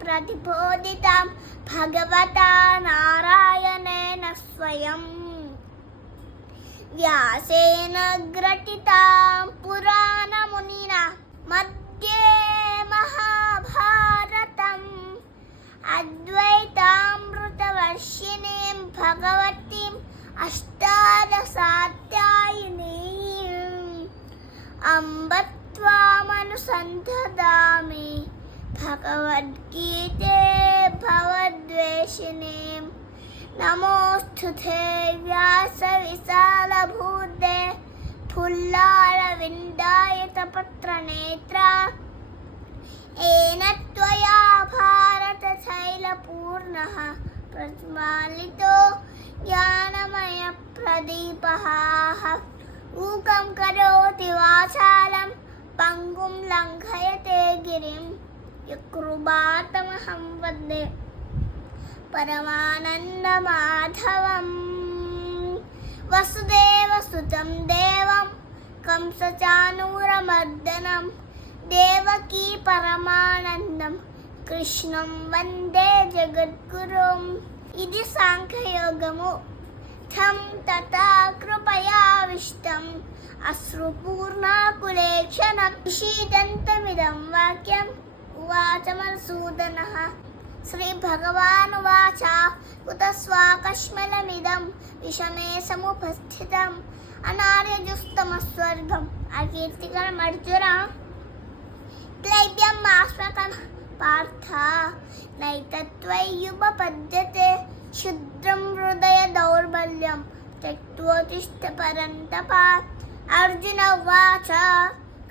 प्रतिबोधितं भगवता नारायणेन स्वयं व्यासेन ग्रथितां पुराणमुनिना मध्ये महाभारतम् अद्वैतामृतवर्षिणीं भगवतीम् अष्टादशाध्यायिनीम् अम्ब त्वामनुसन्धामि भगवद्गीते भवद्वेषिणीं नमोऽस्तुते व्यासविशालबुद्धे फुल्लारविन्दायतपत्रनेत्रा येन त्वया भारततैलपूर्णः प्रज्वालितो ज्ञानमयप्रदीपः ऊकं करोति वाचालं पंगुं लङ्घयते गिरिं यकृपातमहं वन्दे परमानन्दमाधवम् वसुदेवसुतं देवं कंसचाणूरमर्दनं देवकी परमानन्दं कृष्णं वन्दे जगद्गुरुम् इति साङ्ख्ययोगमु तं तथा कृपयाविष्टम् अश्रुपूर्णाकुलेक्षणं विषीदन्तमिदं वाक्यम् उवाच मधुसूदनः श्रीभगवानुवाच कुतस्वाकश्मलमिदं विषमे समुपस्थितम् अनार्यजुस्तमस्वर्गम् अकीर्तिकरमर्जुन क्लैब्यम् आस्मकं पार्थ नैतत्त्वय्युपपद्यते क्षुद्रं हृदय दौर्बल्यं त्यक्त्वोत्तिष्ठ परन्तप अर्जुन उवाच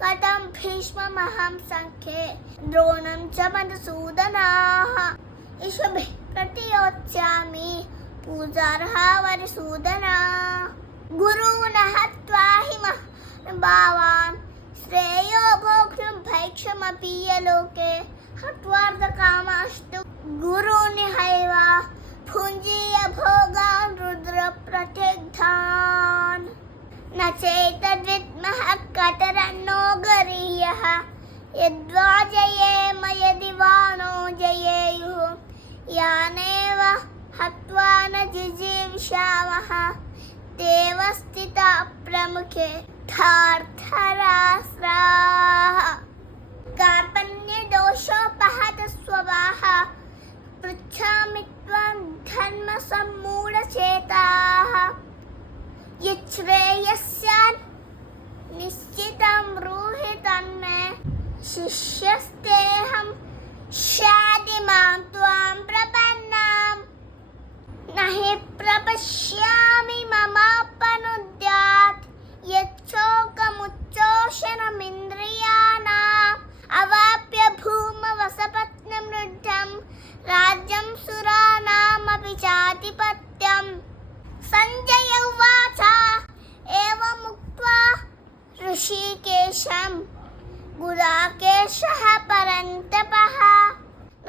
कथं भीष्ममहं सङ्ख्ये द्रोणं च मधुसूदनाः ईशुभिः प्रतियोत्स्यामि पूजार्हा वरिसूदना गुरून् हत्वा हि महानुभावान् श्रेयो भोक्तुं भैक्षमपि यलोके हत्वार्थकामास्तु गुरून् हैव भुञ्जीय भोगान् रुद्रप्रत्यग्धान् न चैतद्विद्मः कतरन्नो गरीयः यद्वा जयेम यदि वा नो जयेयुः यानेव हत्वा न जिजीविषामः तेव स्थिता प्रमुखे धार्तराष्ट्राः कार्पण्यदोषोपहतस्वभाः पृच्छामि त्वं धर्मसम्मूढचेताः यच्छ्रेयस्यान् निश्चितं ब्रूहि तन्मे शिष्यस्तेऽहं शाधि मां त्वां प्रपन्नां न हि प्रपश्यामि ममापनुद्यात् यच्छोकमुच्चोषणमिन्द्रियाणाम् अवाप्य भूमवसपत्नमृद्धं राज्यं सुराणामपि चाधिपत्यम् संजय उवाच एवमुक्त्वा ऋषिकेशं गुडाकेशः परन्तपः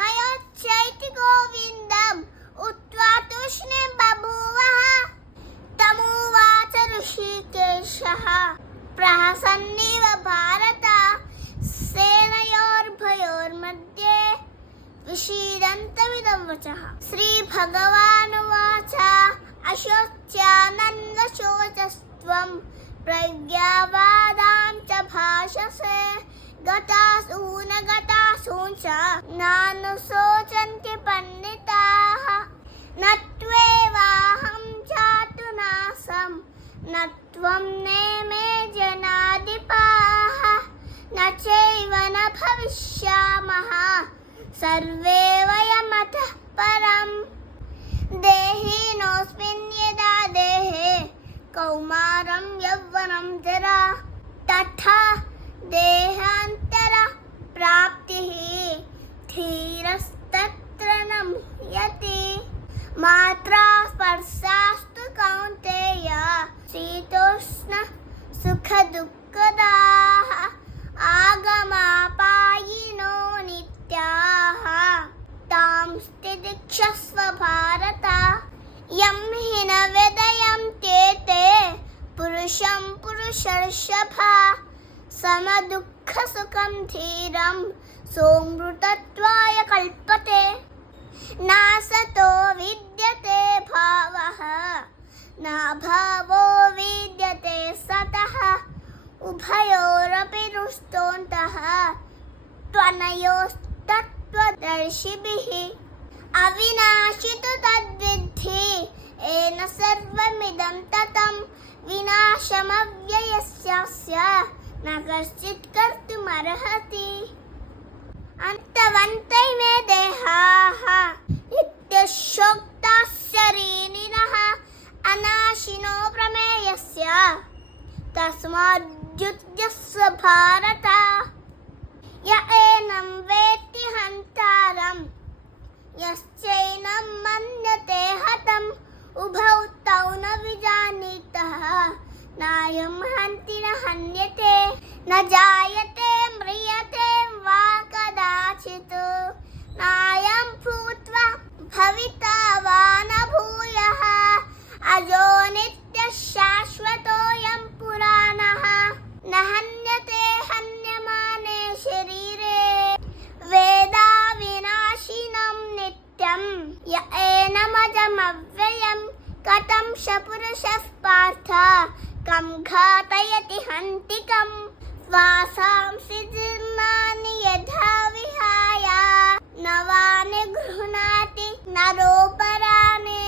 नयोच्चैति गोविन्दम् उक्त्वा तूष्णीं बभूवः तमुवाच ऋषिकेशः प्रहसन्निव भारत सेनयोर्भयोर्मध्ये विषीदन्तमिदं वचः श्रीभगवानुवाच अशोच्यानन्दशोचस्त्वं प्रज्ञावादां च भाषसे गतासून गतासून् च नानुशोचन्ति पण्डिताः न त्वेवाहं चातुनासं न त्वं नेमे जनाधिपाः न चैव न भविष्यामः सर्वे वयमतः परम् देहिनोऽस्मिन् यदा देहे कौमारं यौवनं जरा तथा देहान्तर प्राप्तिः धीरस्तत्र न मुह्यते मात्रा स्पर्शास्तु कौन्तेय शीतोष्ण सुखदुःखदाः आगमापायिनो नित्याः तां स्थितिक्षस्व भारत यं हि न वेदयन्ते ते पुरुषं पुरुषर्षभा समदुःखसुखं धीरं सोऽमृतत्वाय कल्पते योस्तत्त्वदर्शिभिः अविनाशि तु तद्विद्धि येन सर्वमिदं ततं विनाशमव्ययस्यास्य न कश्चित् कर्तुमर्हति अन्तवन्तैमे देहाः नित्यशोक्ताः शरीरिणः अनाशिनो प्रमेयस्य तस्माद्युध्यस्व भारत य एनं वेत्ति हन्तारम् यश्चैनं मन्यते हतम् उभौ तौ न विजानीतः नायं हन्ति न हन्यते न जायते म्रियते वा कदाचित् नायं भूत्वा भविता वा न भूयः अजो नित्यः शाश्वतोऽयं पुराणः न हन्यते हन्यमाने शरीरे वेदा विनाशिनं नित्यं य एनमजमव्ययं कथं स पुरुषः पार्थ कं घातयति हन्तिकं वासांसि जीर्णानि यथा विहाय नवानि गृह्णाति नरोपराणि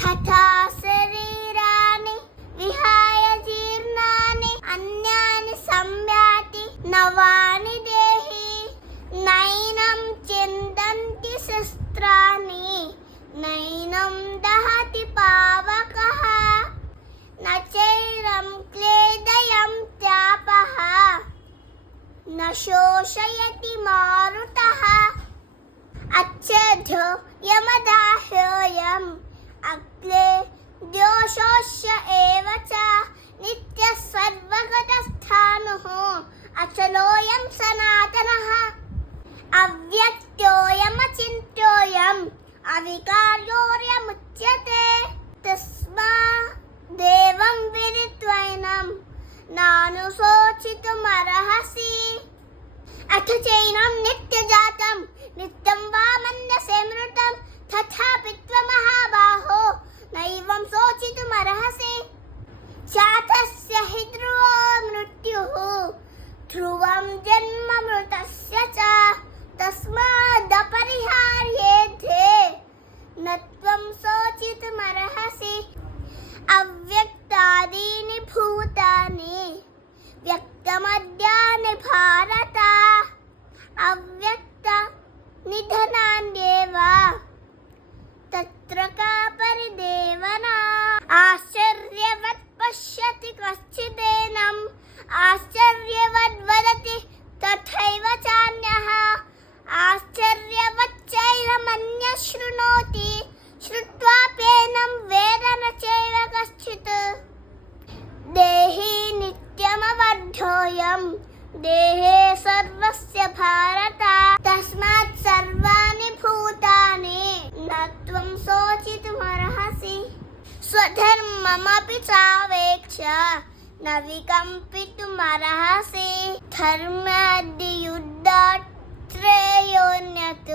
तथा शरीराणि विहाय जीर्णानि अन्यानि संयाति नवानि देहि नैनं चिन्तन्ति शस्त्राणि नैनं दहति पावकः न चैरं क्लेदयं त्यापः न शोषयति मारुतः अच्छेद्यो यमदाह्योऽयम् अग्ले दोषोऽस्य एव च नित्यः सर्वगतस्थाणुः अचलोऽयं सनातनः अव्यक्तोऽयमचिन्त्योऽयम् अविकार्योऽयमुच्यते तस्मात् देवं विदित्वैनं नानुशोचितुमर्हसि अथ चैनं नित्यजातं नित्यं वा मन्यसे मृतं तथापि त्वमहाबाहो नैवं शोचितुमर्हसि जातस्य हि ध्रुवो मृत्युः ध्रुवं जन्म मृतस्य च तस्मादपरिहार्येध्ये न त्वं शोचितुमर्हसि अव्यक्तादीनि भूतानि व्यक्तमद्यानि भारत अव्यक्त निधनान्येव तत्र का परिदेवना आश्चर्यवत् पश्यति कश्चिदेनम् आश्चर्यवद् वदति तथैव चान्यः आश्चर्यवच्चैनमन्यः शृणोति श्रुत्वाप्येनं वेद न चैव कश्चित् देहि नित्यमवध्योऽयं देहे सर्वस्य भारत तस्मात् सर्वाणि भूतानि न त्वं शोचितुमर्हसि स्वधर्ममपि चावेक्ष्य न विकम्पितुमर्हसि धर्माद्युद्धात् श्रेयोऽन्यत्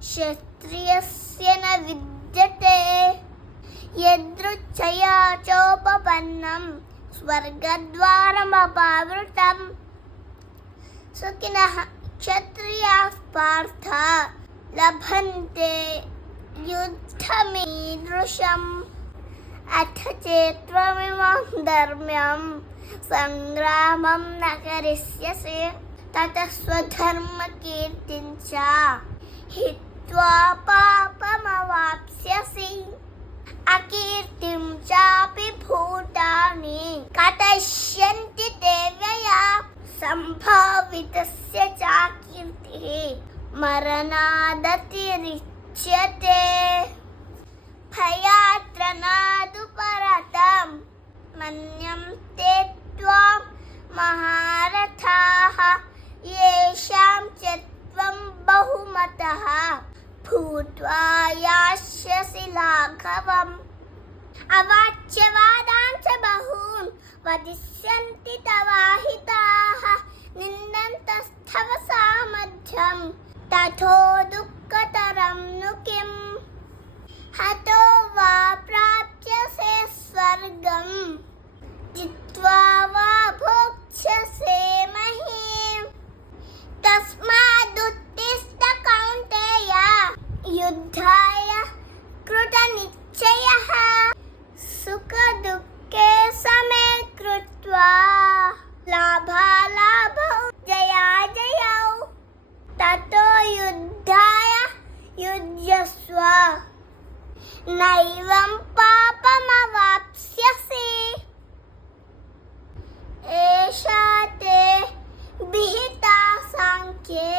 क्षत्रियस्य न विद्यते यदृच्छया चोपपन्नं स्वर्गद्वारमपावृतं सुखिनः क्षत्रियाः पार्थ लभन्ते युद्धमीदृशम् अथ चेत्त्वमिमं धर्म्यं सङ्ग्रामं न करिष्यसि ततः स्वधर्मकीर्तिं च हित्वा पापमवाप्स्यसि अकीर्तिं चापि भूतानि कथयिष्यन्ति ते व्यया सम्भावितस्य च कीर्तिः मरणादतिरिच्यते भयात्रनादुपरतं मन्यन्ते त्वां महारथाः येषां च त्वं बहुमतः भूत्वा यास्यसि लाघवम् अवाच्यवादांश्च बहून् वदिष्यन्ति तवाहिताः निन्दन्तस्तव सामर्थ्यं तथो दुःखतरं नु किम् हतो वा प्राप्स्यसे स्वर्गं जित्वा वा भोक्ष्यसे महीम् तस्मादुत्थितात्मनो युद्धाय युज्यस्व नैवं पापमवाप्स्यसि एषा ते विहिता सांख्ये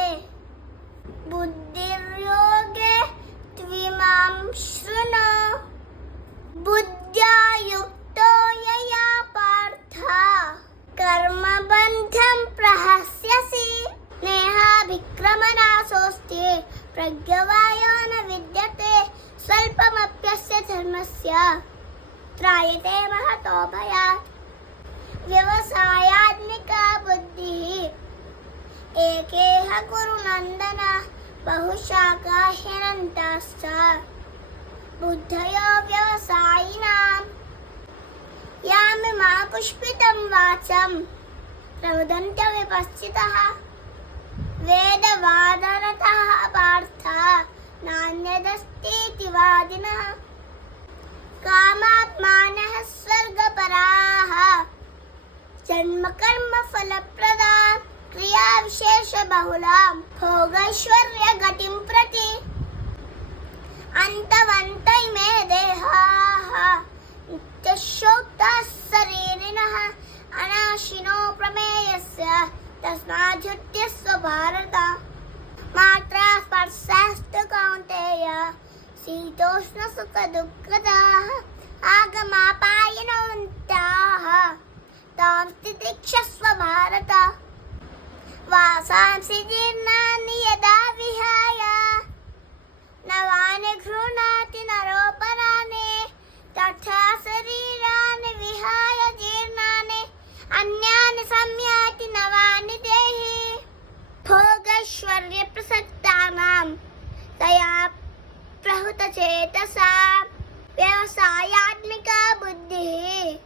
बुद्धिर्योगे त्विमां शृणु बुद्ध्या युक्तो यया पार्थ कर्मबन्धं प्रहस्यसि नेहाभिक्रमनाशोऽस्ति प्रज्ञवायो न विद्यते स्वल्पमप्यस्य धर्मस्य त्रायते महतो भयात् व्यवसायात्मिका बुद्धिः एकेह कुरु नन्दन बहुशाखा ह्यनन्ताश्च बुद्धयो व्यवसायिनां यामिमा पुष्पितं वाचं प्रवदन्त्य विपश्चितः वेदवादरतः पार्थ नान्यदस्तीति वादिनः कामात्मानः स्वर्गपराः जन्मकर्मफलप्रदा क्रियाविशेषबहुलां भोगैश्वर्यगतिं प्रति अन्तवन्त इमे देहाः नित्यशोक्ताः शरीरिणः अनाशिनो प्रमेयस्य तस्माद्धुत्यस्व भारत मात्रा स्पर्शस्तु कौन्तेय शीतोष्णसुखदुःखदाः आगमापायनोऽन्ताः तां तितिक्षस्व भारत वासांसि जीर्णानि यदा विहाय नवानि गृह्णाति नरोपराणि तथा शरीराणि विहाय जीर्णानि अन्यानि संयाति नवानि देहि भोगैश्वर्यप्रसक्तानां तया प्रहुतचेतसा व्यवसायात्मिका बुद्धिः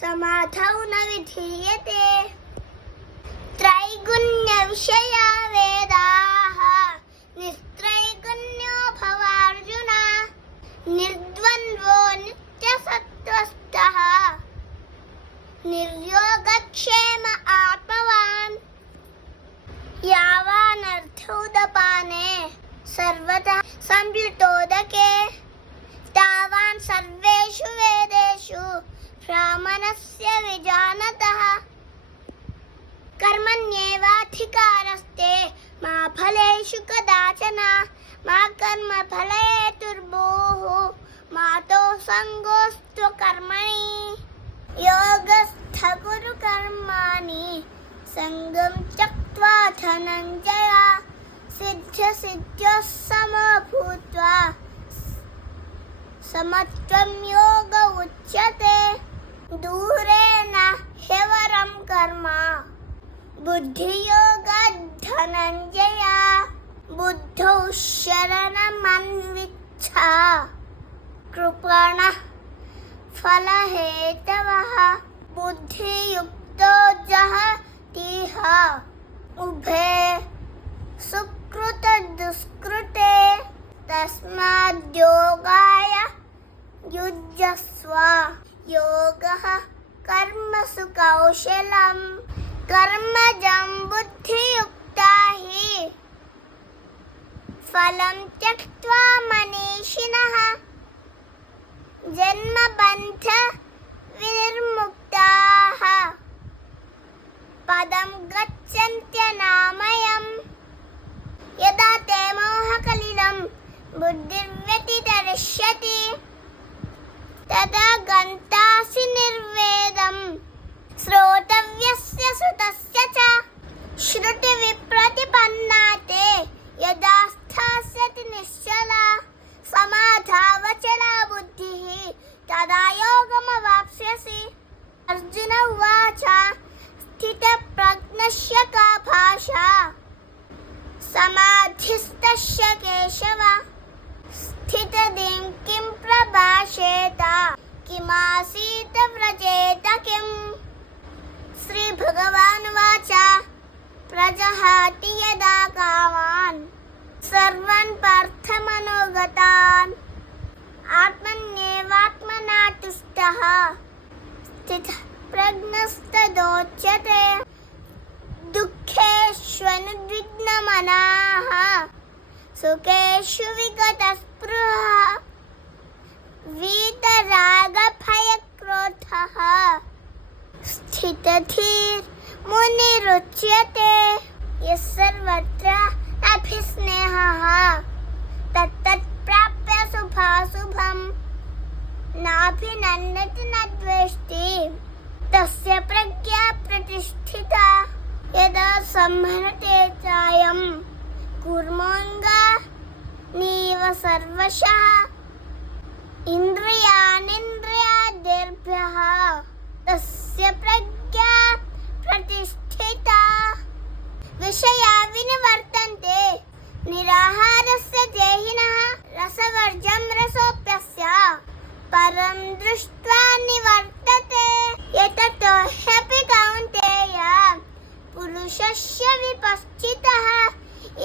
समाधौ न विधीयते त्रैगुण्यविषया वेदाः निस्त्रैगुण्यो भवार्जुन निर्द्वन्द्वो नित्यसत्त्वस्थः निर्योगक्षेम आत्मवान् यावानर्थोदपाने सर्वतः संप्लुतोदके तावान् सर्वेषु वेदेषु ब्राह्मणस्य विजानतः कर्मण्येवाधिकारस्ते मा फलेषु कदाचन मा कर्मफलहेतुर्भूः मातो सङ्गोऽस्त्व कर्मणि योगस्थ कुरु कर्माणि सङ्गं त्यक्त्वा धनञ्जय सिद्ध्यसिद्ध्योः समो भूत्वा समत्वं योग उच्यते दूरेण ह्यवरं कर्म बुद्धियोगात् धनञ्जय बुद्धौ शरणमन्विच्छ कृपणः फलहेतवः बुद्धियुक्तो जहतीह उभे सुकृतदुष्कृते तस्माद्योगाय युज्यस्व योगः कर्मसु कौशलं कर्मजं बुद्धियुक्ता हि फलं त्यक्त्वा मनीषिणः जन्मबन्ध विनिर्मुक्ताः पदं गच्छन्त्यनामयम् यदा ते मोहकलिलं बुद्धिर्व्यतितरिष्यति तदा गन्तासि निर्वेदं श्रोतव्यस्य श्रुतस्य च श्रुतिविप्रतिपन्ना ते यदा स्थास्यति निश्चला समाधावचला बुद्धिः तदा योगमवाप्स्यसि अर्जुन उवाच स्थितप्रज्ञस्य का भाषा समाधिस्तस्य केशव स्थितधिं किं प्रभाषेत किमासीत व्रजेत किम् श्रीभगवानुवाच प्रजहाति यदा कामान् सर्वान् पार्थमनोगतान् आत्मन्येवात्मना तुष्टः स्थितः प्रज्ञस्तदोच्यते दुःखेष्वनुद्विग्नमनाः సుఖేషు విగతస్పృహः వీతరాగభయక్రోధः స్థితధీర్మునిరుచ్యతే యః సర్వత్ర అభిస్నేహः తత్తత్ప్రాప్య శుభాశుభం నాభినందతి నద్వేష్టి తస్య ప్రజ్ఞా ప్రతిష్ఠితా యదా సంహరతే చాయం కూర్మోంగా నీవ సర్వశః ఇంద్రియాణింద్రియార్థేభ్యః తస్య ప్రజ్ఞా ప్రతిష్ఠితా విషయా వినివర్తంతే నిరాహారస్య దేహినః రసవర్జం రసోప్యస్య పరం దృష్ట్వా నివర్తతే యతతో హ్యపి కౌంతేయ పురుషస్య విపశ్చితః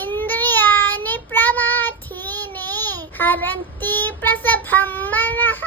ఇంద్రియాణి ప్రమాథీని హరంతి ప్రసభం మనః